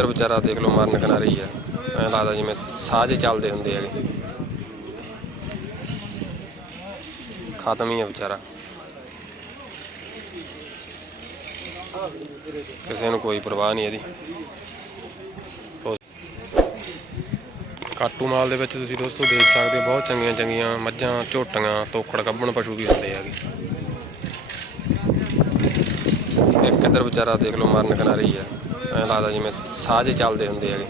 ਇੱਧਰ ਵਿਚਾਰਾ ਦੇਖ ਲਓ ਮਰਨ ਕਿਨਾਰੇ ਹੀ ਆ। ਐਂ ਲੱਗਦਾ ਜਿਵੇਂ ਸਾਹ ਚੱਲਦੇ ਹੁੰਦੇ ਹੈਗੇ। ਖਤਮ ਹੀ ਆ ਵਿਚਾਰਾ। ਕਿਸੇ ਨੂੰ ਕੋਈ ਪਰਵਾਹ ਨਹੀਂ ਇਹਦੀ। ਕਾਟੂ ਮਾਲ ਦੇ ਵਿੱਚ ਤੁਸੀਂ ਦੋਸਤੋ ਦੇਖ ਸਕਦੇ ਹੋ, ਬਹੁਤ ਚੰਗੀਆਂ ਚੰਗੀਆਂ ਮੱਝਾਂ, ਝੋਟੀਆਂ, ਤੋਕੜ ਕੱਢਣ ਪਸ਼ੂ ਵੀ ਹੁੰਦੇ ਹੈਗੇ। ਇੱਕ ਇੱਧਰ ਵਿਚਾਰਾ ਦੇਖ ਲਓ ਮਰਨ ਕਿਨਾਰੇ ਹੀ ਆ। ਐਂ ਲੱਗਦਾ ਜਿਵੇਂ ਸਾਹ ਜੇ ਚੱਲਦੇ ਹੁੰਦੇ ਹੈਗੇ।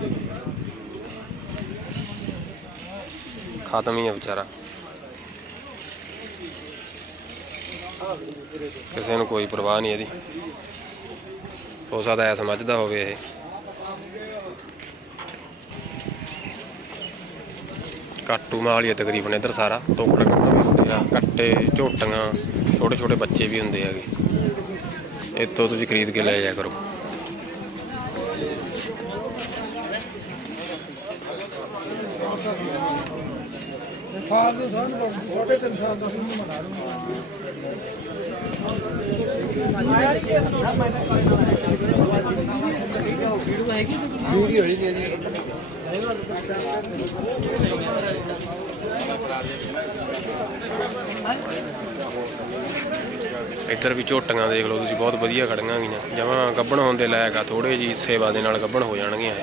ਖਤਮ ਹੀ ਹੈ ਵਿਚਾਰਾ। ਕਿਸੇ ਨੂੰ ਕੋਈ ਪਰਵਾਹ ਨਹੀਂ ਇਹਦੀ। ਹੋ ਸਕਦਾ ਐ ਸਮਝਦਾ ਹੋਵੇ ਇਹ। ਕਾਟੂ ਮਾਲ ਹੀ ਆ ਤਕਰੀਬਨ ਇੱਧਰ ਸਾਰਾ। ਤੋਕੜ ਕੱਟੇ ਹੁੰਦੇ ਆ, ਕੱਟੇ, ਝੋਟੀਆਂ ਛੋਟੇ ਛੋਟੇ ਬੱਚੇ ਵੀ ਹੁੰਦੇ ਹੈਗੇ। ਇੱਥੋਂ ਤੁਸੀਂ ਖਰੀਦ ਕੇ ਲੈ ਜਾਇਆ ਕਰੋ। ਸਾਲ ਦੇ ਸਾਲ ਛੋਟੇ ਤਿੰਨ ਸਾਲ ਦਾ ਨੂੰ ਮਨਾ ਲੂੰਗਾ ਵੀਡੀਓ ਹੀ ਨਹੀਂ ਜੀ ਇੱਧਰ ਵੀ ਝੋਟੀਆਂ ਦੇਖ ਲਓ, ਤੁਸੀਂ ਬਹੁਤ ਵਧੀਆ ਖੜੀਆਂ ਗਈਆਂ। ਜਮਾਂ ਗੱਬਣ ਹੋਣ ਦੇ ਲਾਇਕ ਆ ਥੋੜੇ ਜੀ ਸੇਵਾ ਦੇ ਨਾਲ ਗੱਬਣ ਹੋ ਜਾਣਗੀਆਂ।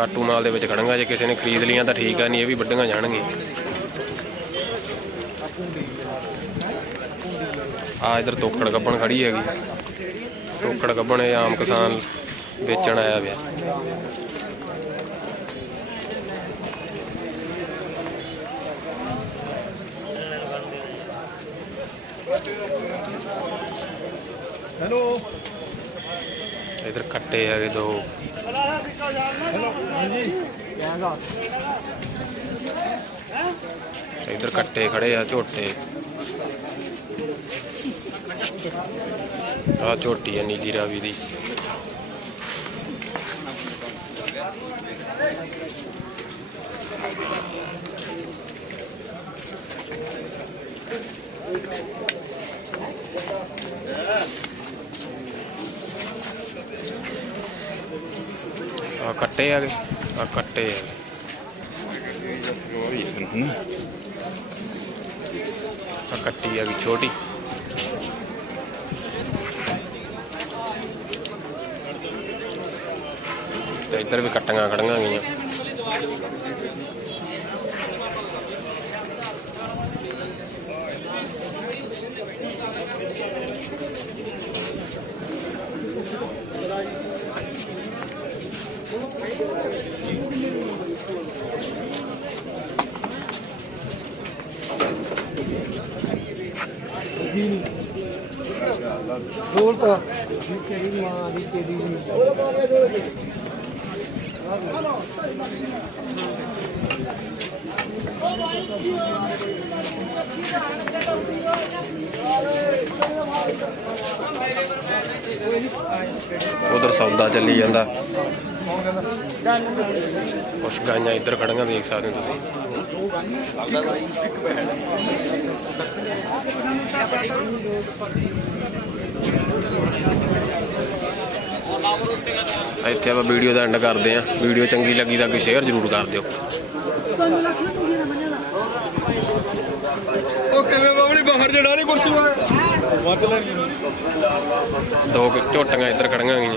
ਕਾਟੂ ਮਾਲ ਦੇ ਵਿੱਚ ਖੜੀਆਂ ਜੇ ਕਿਸੇ ਨੇ ਖਰੀਦ ਲੀਆਂ ਤਾਂ ਠੀਕ ਆ, ਨਹੀਂ ਇਹ ਵੀ ਵੱਡੀਆਂ ਜਾਣਗੀਆਂ ਆ ਇੱਧਰ ਤੋਕੜ ਗੱਬਣ ਖੜੀ ਹੈਗੀ। ਤੋਕੜ ਗੱਬਣ ਇਹ ਆਮ ਕਿਸਾਨ ਵੇਚਣ ਆਇਆ ਵਿਆ ਹੈਲੋ। ਇੱਧਰ ਕੱਟੇ ਹੈਗੇ ਦੋ। ਹਾਂਜੀ ਇੱਧਰ ਕੱਟੇ ਖੜੇ ਆ, ਝੋਟੇ। ਆ ਝੋਟੀ ਆ ਨੀਲੀ ਰਾਵੀ ਦੀ। ਆ ਕੱਟੇ ਆ ਆ ਕੱਟੇ ਆ ਆ ਕੱਟੀ ਆ ਗਈ ਛੋਟੀ। ਤੇ ਇੱਧਰ ਵੀ ਕੱਟੀਆਂ ਖੜੀਆਂ ਗਈਆਂ ਬੋਲ ਤਾਂ ਵੀ ਤੇਰੀ ਮਾਂ ਦੀ ਤੇਰੀ ਉਧਰ ਸੌਦਾ ਚੱਲੀ ਜਾਂਦਾ। ਕੁਛ ਗਾਈਆਂ ਇੱਧਰ ਖੜੀਆਂ ਦੇਖ ਸਕਦੇ ਹੋ ਤੁਸੀਂ। ਇੱਥੇ ਆਪਾਂ ਵੀਡੀਓ ਦਾ ਐਂਡ ਕਰਦੇ ਆਂ ਵੀਡੀਓ ਚੰਗੀ ਲੱਗੀ ਤਾਂ ਕਿ ਸ਼ੇਅਰ ਜ਼ਰੂਰ ਕਰ ਦਿਓ। ਬਾਬੜੀ ਬਾਹਰ ਜੜਾ ਨਹੀਂ ਕੁਰਸੀ ਵਾ ਵੱਧ ਲੈ ਦੋ ਝੋਟੀਆਂ ਇੱਧਰ ਖੜੀਆਂ ਗਈਆਂ